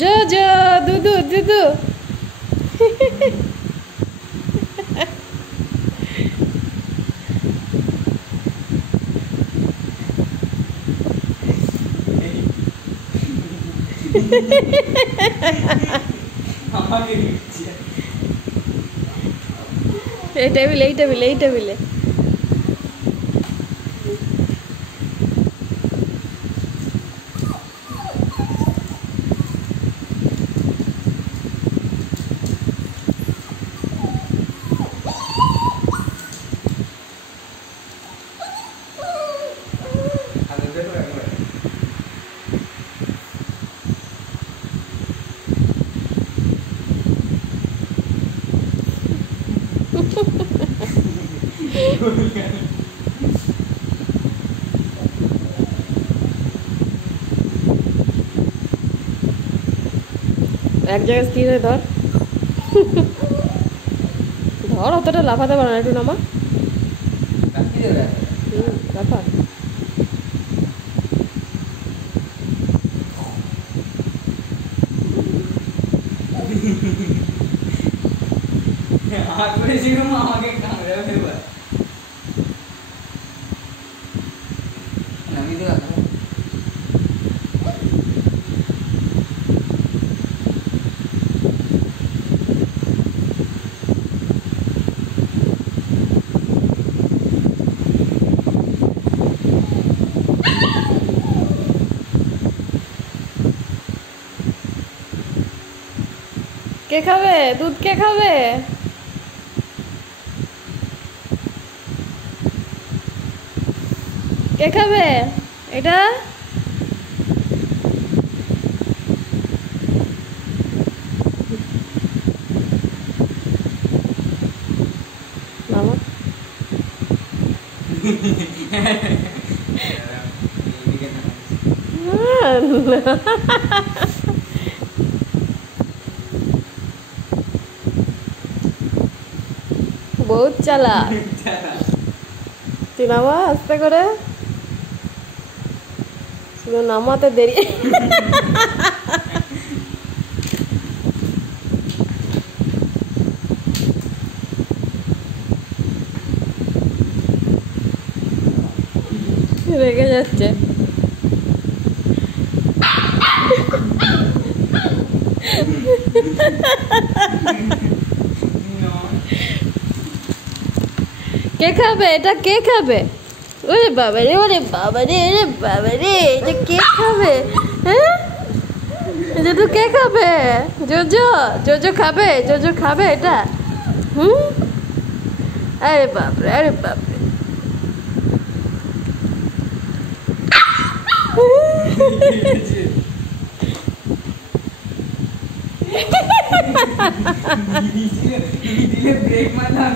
জোজো দুদু দুদু এই টেবিলে এই টেবিলে এই টেবিলে এক জায়গায় স্থির হয়ে ধর ধর অতটা লাফাতে পারো না একটু নামা লাফা কে খাবে দুধ কে খাবে কে খাবে এটা মামা बहुत चला তুই নামা আস্তে করে শুধু নামাতে দেরি রেগে যাচ্ছে কে খাবে এটা কে খাবে ওরে বাবা রে ওরে বাবা রে রে বাবা রে এটা কে খাবে হ্যাঁ এটা তো কে খাবে জোজো জোজো খাবে জোজো খাবে এটা আরে বাপরে আরে বাপরে ब्रेक मारला